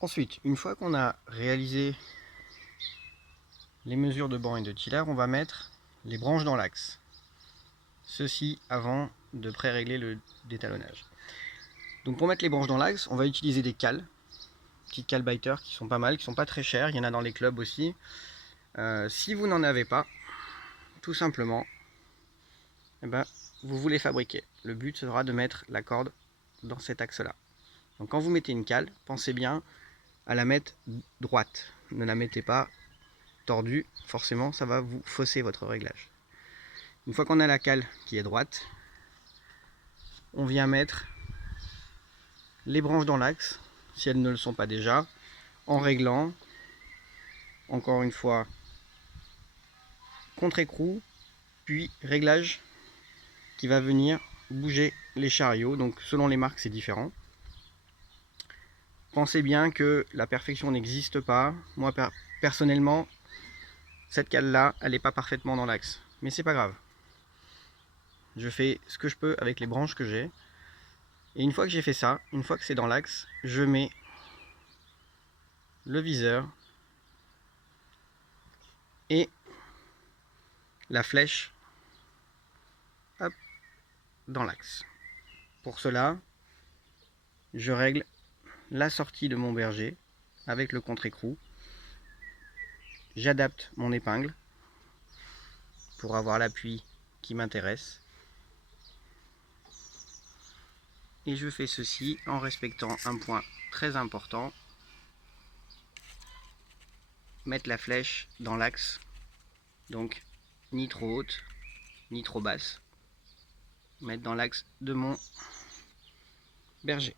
Ensuite, une fois qu'on a réalisé les mesures de banc et de tiller, on va mettre les branches dans l'axe. Ceci avant de pré-régler le détalonnage. Donc pour mettre les branches dans l'axe, on va utiliser des cales, petites cales biter qui sont pas mal, qui sont pas très chères, il y en a dans les clubs aussi. Si vous n'en avez pas, tout simplement, eh ben, vous voulez fabriquer. Le but sera de mettre la corde dans cet axe-là. Donc quand vous mettez une cale, pensez bien à la mettre droite. Ne la mettez pas tordue, forcément ça va vous fausser votre réglage. Une fois qu'on a la cale qui est droite, on vient mettre les branches dans l'axe, si elles ne le sont pas déjà, en réglant, encore une fois, contre-écrou, puis réglage qui va venir bouger les chariots. Donc selon les marques c'est différent. Pensez bien que la perfection n'existe pas. Moi personnellement, cette cale là, elle n'est pas parfaitement dans l'axe. Mais c'est pas grave. Je fais ce que je peux avec les branches que j'ai. Et une fois que j'ai fait ça, une fois que c'est dans l'axe, je mets le viseur et la flèche, hop, dans l'axe. Pour cela, je règle la sortie de mon berger avec le contre-écrou. J'adapte mon épingle pour avoir l'appui qui m'intéresse. Et je fais ceci en respectant un point très important. Mettre la flèche dans l'axe. Donc ni trop haute, ni trop basse. Mettre dans l'axe de mon berger.